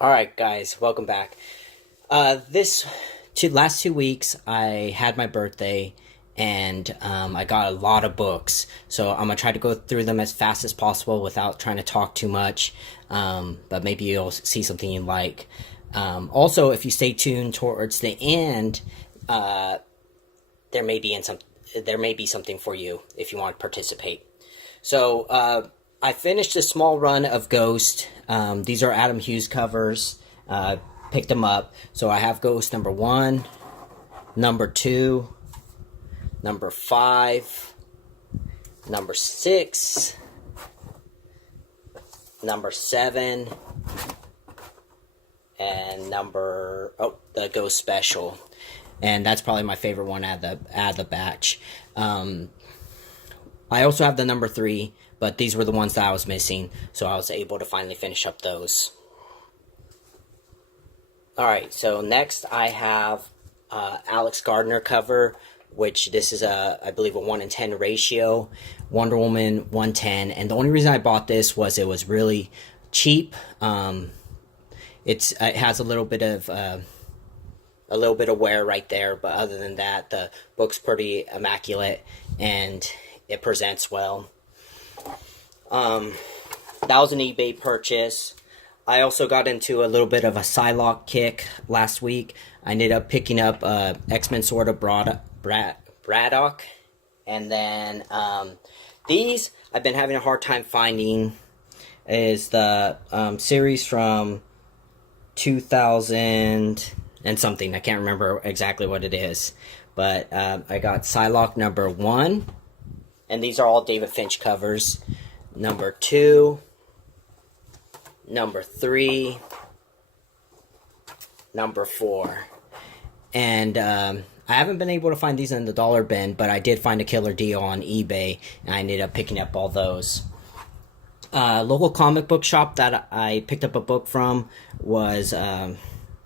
All right, guys, welcome back. This last 2 weeks, I had my birthday, and I got a lot of books. So I'm gonna try to go through them as fast as possible without trying to talk too much. But maybe you'll see something you like. Also, if you stay tuned towards the end, there may be something for you if you want to participate. So I finished a small run of Ghost. These are Adam Hughes covers. Picked them up. So I have Ghost number 1, number 2, number 5, number 6, number 7, and the Ghost Special. And that's probably my favorite one out of the batch. I also have the number 3, but these were the ones that I was missing, so I was able to finally finish up those. Alright, so next I have Alex Gardner cover, which this is I believe a 1:10 ratio, Wonder Woman 110, and the only reason I bought this was it was really cheap. It has a little bit of wear right there, but other than that, the book's pretty immaculate and it presents well. That was an eBay purchase. I also got into a little bit of a Psylocke kick last week. I ended up picking up X-Men Sword of Braddock. And then these I've been having a hard time finding. Is the series from 2000 and something. I can't remember exactly what it is. But I got Psylocke number 1. And these are all David Finch covers. Number 2, number 3, number 4. And I haven't been able to find these in the dollar bin, but I did find a killer deal on eBay, and I ended up picking up all those. Local comic book shop that I picked up a book from was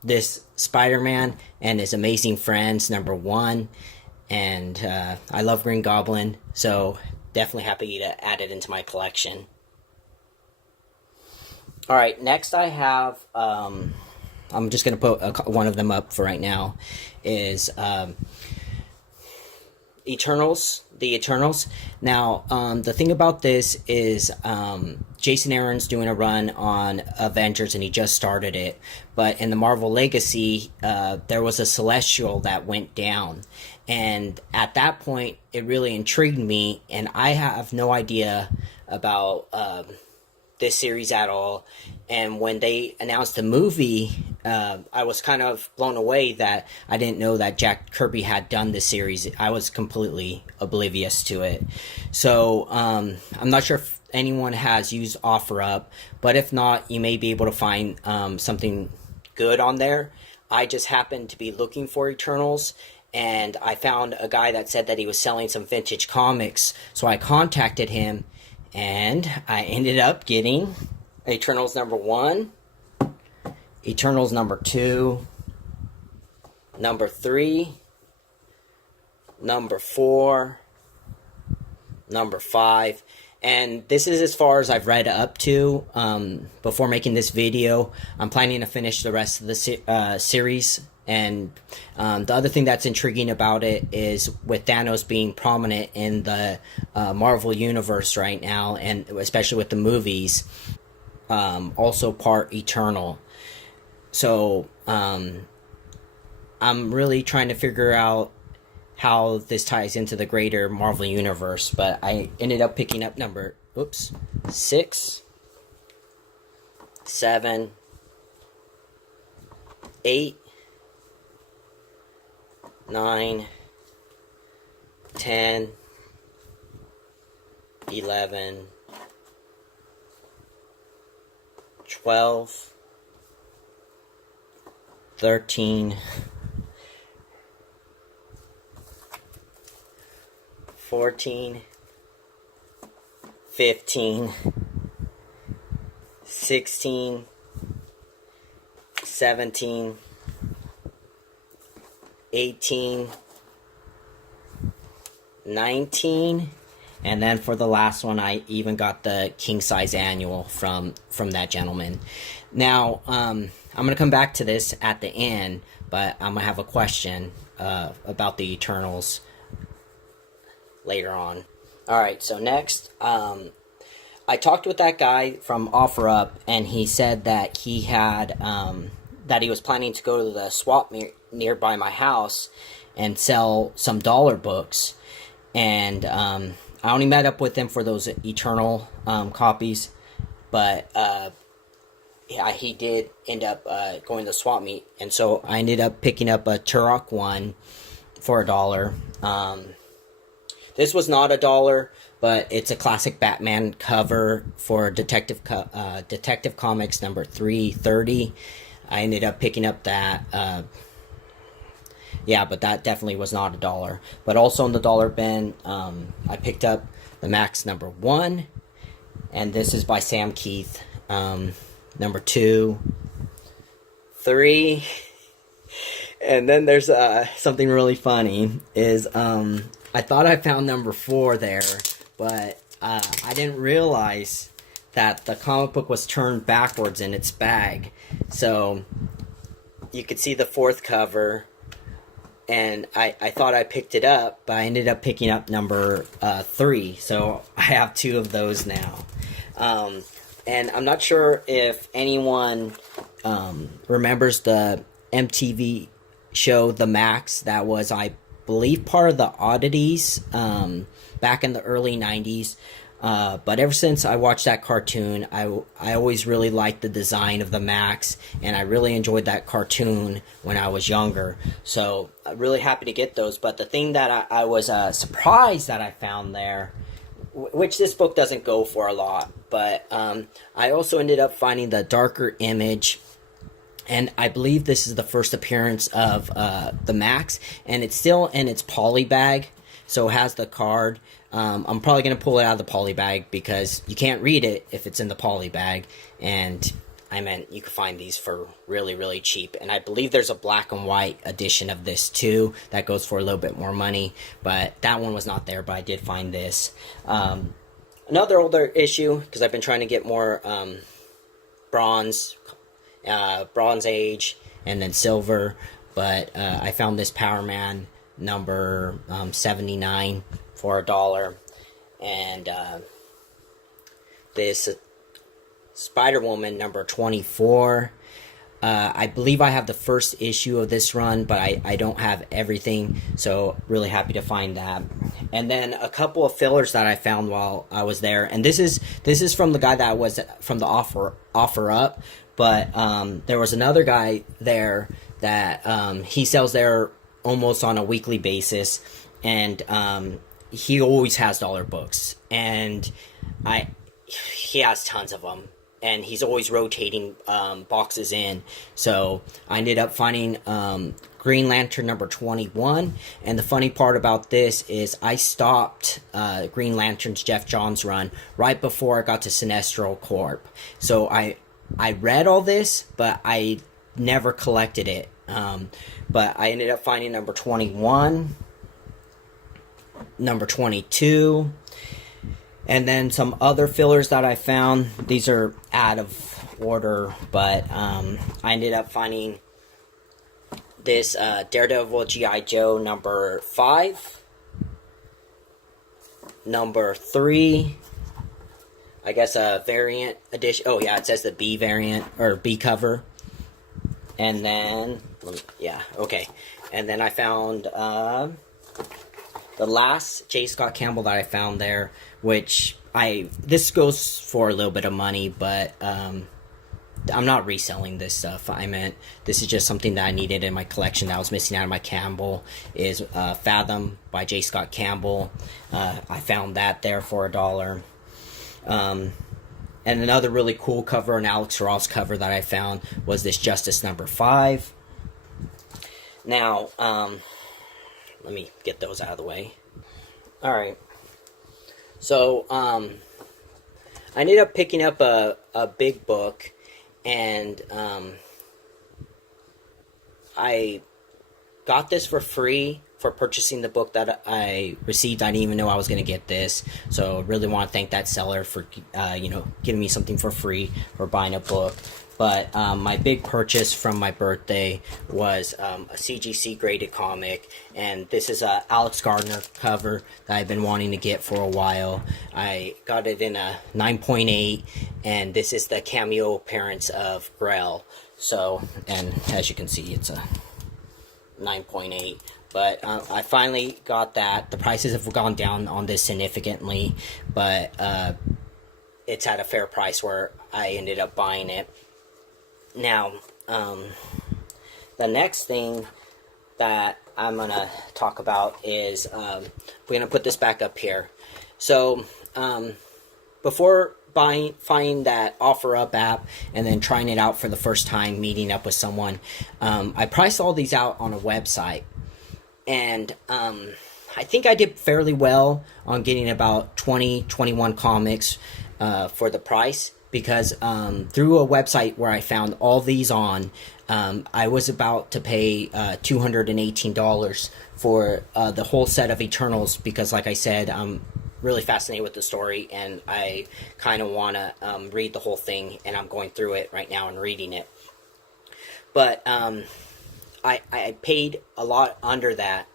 this Spider-Man and His Amazing Friends, number 1. And I love Green Goblin, so definitely happy to add it into my collection. Alright, next I have, I'm just going to put one of them up for right now, is Eternals, the Eternals. Now, the thing about this is Jason Aaron's doing a run on Avengers, and he just started it. But in the Marvel Legacy, there was a Celestial that went down. And at that point, it really intrigued me, and I have no idea about this series at all. And when they announced the movie, I was kind of blown away that I didn't know that Jack Kirby had done this series. I was completely oblivious to it. So I'm not sure if anyone has used OfferUp, but if not, you may be able to find something good on there. I just happened to be looking for Eternals, and I found a guy that said that he was selling some vintage comics, so I contacted him, and I ended up getting Eternals number 1, Eternals number 2, number 3, number 4, number 5, and this is as far as I've read up to. Before making this video, I'm planning to finish the rest of the series. And the other thing that's intriguing about it is with Thanos being prominent in the Marvel Universe right now, and especially with the movies, also part Eternal. So I'm really trying to figure out how this ties into the greater Marvel Universe, but I ended up picking up number 6, 7, 8, 9, 10, 11, 12, 13, 14, 15, 16, 17, 18, 19, and then for the last one, I even got the king size annual from that gentleman. Now, I'm going to come back to this at the end, but I'm going to have a question about the Eternals later on. Alright, so next, I talked with that guy from OfferUp, and he said that he had, that he was planning to go to the swap nearby my house and sell some dollar books. And I only met up with him for those Eternal copies, but yeah, he did end up going to the swap meet, and so I ended up picking up a Turok one for $1. This was not $1, but it's a classic Batman cover for Detective Comics number 330. I ended up picking up that. Yeah, but that definitely was not $1. But also in the dollar bin, I picked up the Max number 1, and this is by Sam Keith. Number 2, 3, and then there's something really funny is I thought I found number 4 there, but I didn't realize that the comic book was turned backwards in its bag. So you could see the 4th cover, and I thought I picked it up, but I ended up picking up number 3. So I have 2 of those now. And I'm not sure if anyone remembers the MTV show The Max. That was, I believe, part of the Oddities back in the early 90s. But ever since I watched that cartoon, I always really liked the design of the Max, and I really enjoyed that cartoon when I was younger. So I'm really happy to get those. But the thing that I was surprised that I found there, which this book doesn't go for a lot, but I also ended up finding the Darker Image, and I believe this is the first appearance of the Max, and it's still in its poly bag, so it has the card. I'm probably going to pull it out of the poly bag because you can't read it if it's in the poly bag, and I meant you can find these for really, really cheap. And I believe there's a black and white edition of this too that goes for a little bit more money, but that one was not there, but I did find this. Another older issue, because I've been trying to get more Bronze Age, and then Silver, but I found this Power Man number 79 for $1, and this Spider-Woman number 24. I believe I have the first issue of this run, but I don't have everything, so really happy to find that. And then a couple of fillers that I found while I was there, and this is from the guy that was from the OfferUp, but there was another guy there that he sells there almost on a weekly basis, and he always has dollar books, and he has tons of them, and he's always rotating boxes in. So I ended up finding Green Lantern number 21, and the funny part about this is I stopped Green Lantern's Jeff Johns run right before I got to Sinestro Corp. So I read all this, but I never collected it. But I ended up finding number 21, number 22, and then some other fillers that I found. These are out of order, but I ended up finding this Daredevil G.I. Joe number 5, number 3, I guess a variant edition. Oh yeah, it says the B variant, or B cover. And then, yeah, okay. And then I found the last J. Scott Campbell that I found there, which this goes for a little bit of money, but I'm not reselling this stuff. I meant this is just something that I needed in my collection that was missing out of my Campbell, is Fathom by J. Scott Campbell. I found that there for $1. And another really cool cover, an Alex Ross cover that I found, was this Justice number 5. Now, let me get those out of the way. Alright. So, I ended up picking up a big book, and I got this for free for purchasing the book that I received. I didn't even know I was going to get this, so really want to thank that seller for giving me something for free for buying a book. But my big purchase from my birthday was a CGC graded comic, and this is a Alex Gardner cover that I've been wanting to get for a while. I got it in a 9.8, and this is the cameo appearance of Grell. So, and as you can see, it's a 9.8. But I finally got that. The prices have gone down on this significantly, but it's at a fair price where I ended up buying it. Now, the next thing that I'm going to talk about is, we're going to put this back up here. So, before finding that OfferUp app and then trying it out for the first time, meeting up with someone, I priced all these out on a website. And I think I did fairly well on getting about 21 comics for the price, because through a website where I found all these on, I was about to pay $218 for the whole set of Eternals, because like I said, I'm really fascinated with the story and I kind of want to read the whole thing, and I'm going through it right now and reading it. But I paid a lot under that,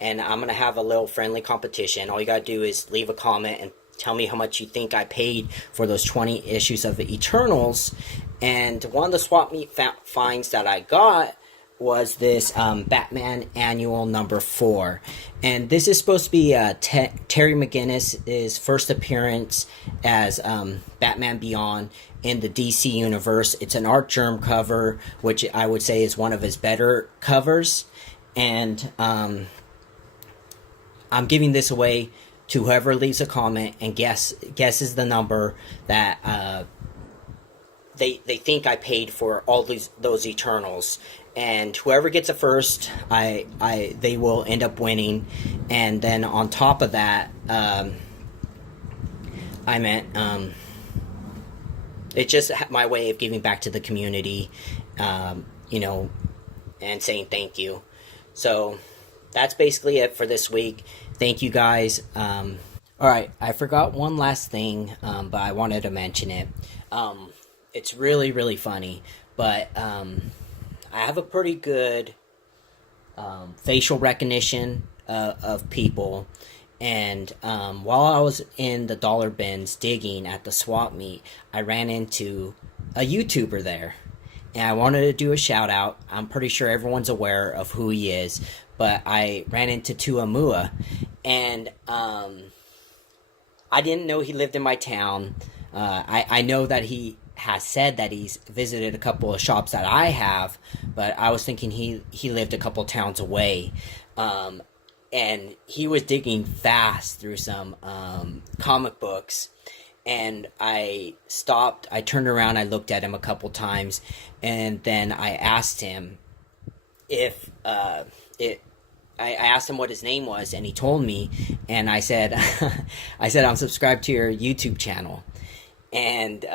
and I'm going to have a little friendly competition. All you got to do is leave a comment and tell me how much you think I paid for those 20 issues of the Eternals. And one of the swap meet finds that I got was this Batman Annual number 4. And this is supposed to be Terry McGinnis' first appearance as Batman Beyond in the DC universe. It's an Art Germ cover, which I would say is one of his better covers. And I'm giving this away to whoever leaves a comment and guesses the number that they think I paid for all those Eternals. And whoever gets it first, they will end up winning. And then on top of that, it's just my way of giving back to the community, and saying thank you. So that's basically it for this week. Thank you guys. Alright, I forgot one last thing, but I wanted to mention it. It's really, really funny, but I have a pretty good facial recognition of people. And while I was in the dollar bins digging at the swap meet, I ran into a YouTuber there. And I wanted to do a shout out. I'm pretty sure everyone's aware of who he is. But I ran into Tou Moua. And I didn't know he lived in my town. I know that he has said that he's visited a couple of shops that I have. But I was thinking he lived a couple towns away. And he was digging fast through some comic books, and I stopped, I turned around, I looked at him a couple times, and then I asked him if, I asked him what his name was, and he told me, and I said, I'm subscribed to your YouTube channel. And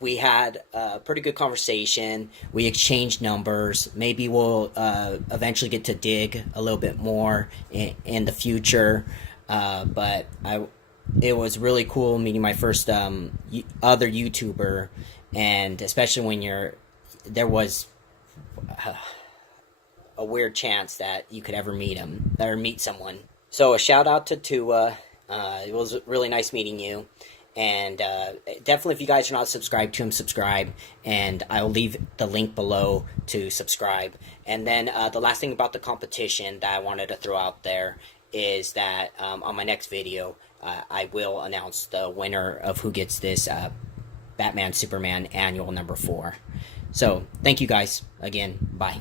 we had a pretty good conversation. We exchanged numbers. Maybe we'll eventually get to dig a little bit more in the future. But it was really cool meeting my first other YouTuber, and especially when there was a weird chance that you could ever meet him or meet someone. So a shout out to Tua. It was really nice meeting you. And definitely, if you guys are not subscribed to him, subscribe. And I'll leave the link below to subscribe. And then the last thing about the competition that I wanted to throw out there is that on my next video, I will announce the winner of who gets this Batman Superman Annual number 4. So, thank you guys. Again, bye.